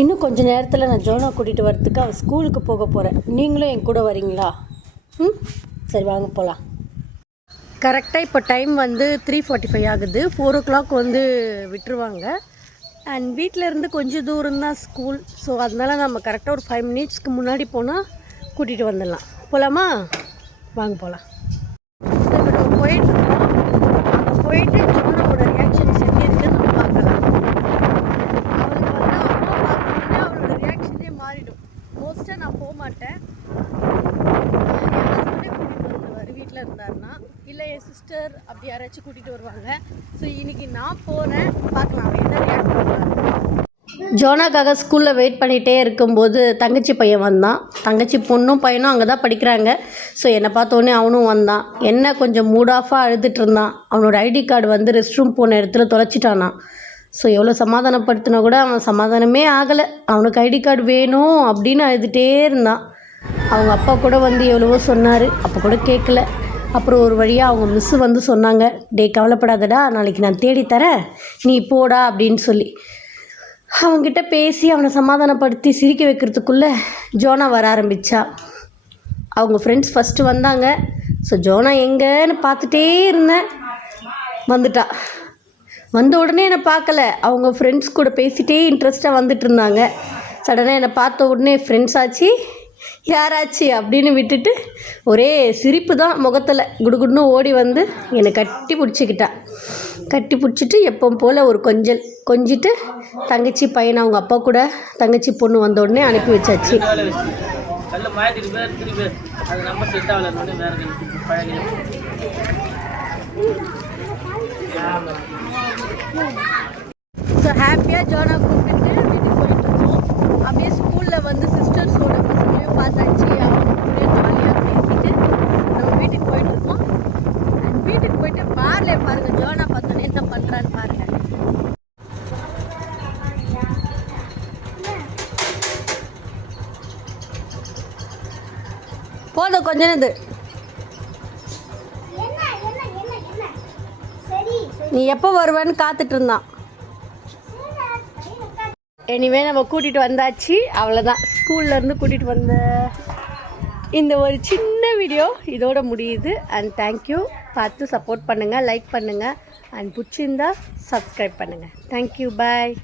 இன்னும் கொஞ்சம் நேரத்தில் நான் ஜோனா கூட்டிகிட்டு வரத்துக்கு அவள் ஸ்கூலுக்கு போக போகிறேன். நீங்களும் என் கூட வரீங்களா? சரி வாங்க போகலாம். கரெக்டாக இப்போ டைம் வந்து 3:45 ஆகுது. 4 o'clock வந்து விட்டுருவாங்க. அண்ட் வீட்டிலேருந்து கொஞ்சம் தூரம்தான் ஸ்கூல். ஸோ அதனால் நம்ம கரெக்டாக ஒரு 5 minutesக்கு முன்னாடி போனால் கூட்டிகிட்டு வந்துடலாம். போகலாமா? வாங்க போகலாம். போயிட்டு ஜோனாவோட ரியாக்ஷன்ஸ் எப்படி இருக்குன்னு நம்ம பார்க்கலாம். அவளுக்கு வந்து அம்மா பார்த்தோன்னே அவளோட ரியாக்ஷனே மாறிடும். மோஸ்ட்டாக நான் போக மாட்டேன். என் ஹஸ்பண்டே கூட்டிகிட்டு வந்துடுவார் வீட்டில் இருந்தாருன்னா. இல்லை என் சிஸ்டர் அப்படி யாராச்சும் கூட்டிகிட்டு வருவாங்க. ஸோ இன்றைக்கி நான் போகிறேன், பார்க்கலாம் அவன் என்ன ரியாக்ட் பண்ணுவாங்க. ஜோனாக்காக ஸ்கூலில் வெயிட் பண்ணிகிட்டே இருக்கும்போது தங்கச்சி பையன் வந்தான். தங்கச்சி பொண்ணும் பையனும் அங்கே தான் படிக்கிறாங்க. ஸோ என்னை பார்த்தோன்னே அவனும் வந்தான். என்ன கொஞ்சம் மூட் ஆஃபாக அழுதுட்டு இருந்தான். அவனோட ஐடி கார்டு வந்து ரெஸ்ட் ரூம் போன இடத்துல தொலைச்சிட்டானான். ஸோ எவ்வளோ சமாதானப்படுத்தினா கூட அவன் சமாதானமே ஆகலை. அவனுக்கு ஐடி கார்டு வேணும் அப்படின்னு அழுதுகிட்டே இருந்தான். அவங்க அப்பா கூட வந்து எவ்வளவோ சொன்னார், அப்போ கூட கேட்கல. அப்புறம் ஒரு வழியாக அவங்க மிஸ்ஸு வந்து சொன்னாங்க, டே கவலைப்படாதடா, நாளைக்கு நான் தேடித்தரேன், நீ போடா அப்படின்னு சொல்லி அவங்ககிட்ட பேசி அவனை சமாதானப்படுத்தி சிரிக்க வைக்கிறதுக்குள்ளே ஜோனா வர ஆரம்பித்தா. அவங்க ஃப்ரெண்ட்ஸ் ஃபஸ்ட்டு வந்தாங்க. ஸோ ஜோனா எங்கேன்னு பார்த்துட்டே இருந்தேன். வந்துட்டா. வந்த உடனே என்னை பார்க்கல, அவங்க ஃப்ரெண்ட்ஸ் கூட பேசிகிட்டே இன்ட்ரெஸ்ட்டாக வந்துட்டு இருந்தாங்க. சடனாக என்னை பார்த்த உடனே ஃப்ரெண்ட்ஸ் ஆச்சு, யாராச்சு அப்படின்னு விட்டுட்டு ஒரே சிரிப்பு தான் முகத்தில். குடுகுடுன்னு ஓடி வந்து என்னை கட்டி பிடிச்சிக்கிட்டா. கட்டி பிடிச்சிட்டு எப்போ போல் ஒரு கொஞ்சிட்டு தங்கச்சி பையனை அவங்க அப்பா கூட தங்கச்சி பொண்ணு வந்த உடனே அனுப்பி வச்சாச்சு. ஸோ ஹாப்பியாக ஜோனா கூப்பிட்டு வீட்டுக்கு போயிட்டு இருக்கோம். அப்படியே ஸ்கூலில் வந்து சிஸ்டர்ஸோட பசங்களையும் பார்த்தாச்சு. அவங்க கூட ஜாலியாக பேசிட்டு நம்ம வீட்டுக்கு போயிட்டு இருக்கோம். அண்ட் வீட்டுக்கு போயிட்டு பார்லே பாருங்கள், ஜோனா பார்த்தோன்னே என்ன பண்ணுறான்னு பாருங்கள். போதும் கொஞ்ச நேரம். நீ எப்போ வருவேன்னு காத்துட்டு இருந்தான். எனிவே நம்ம கூட்டிகிட்டு வந்தாச்சு. அவ்வளோதான், ஸ்கூல்லேருந்து கூட்டிகிட்டு வந்த இந்த ஒரு சின்ன வீடியோ இதோட முடியுது. And thank you. பார்த்து சப்போர்ட் பண்ணுங்கள், லைக் பண்ணுங்கள், அண்ட் பிடிச்சிருந்தா சப்ஸ்கிரைப் பண்ணுங்கள். தேங்க்யூ, பாய்.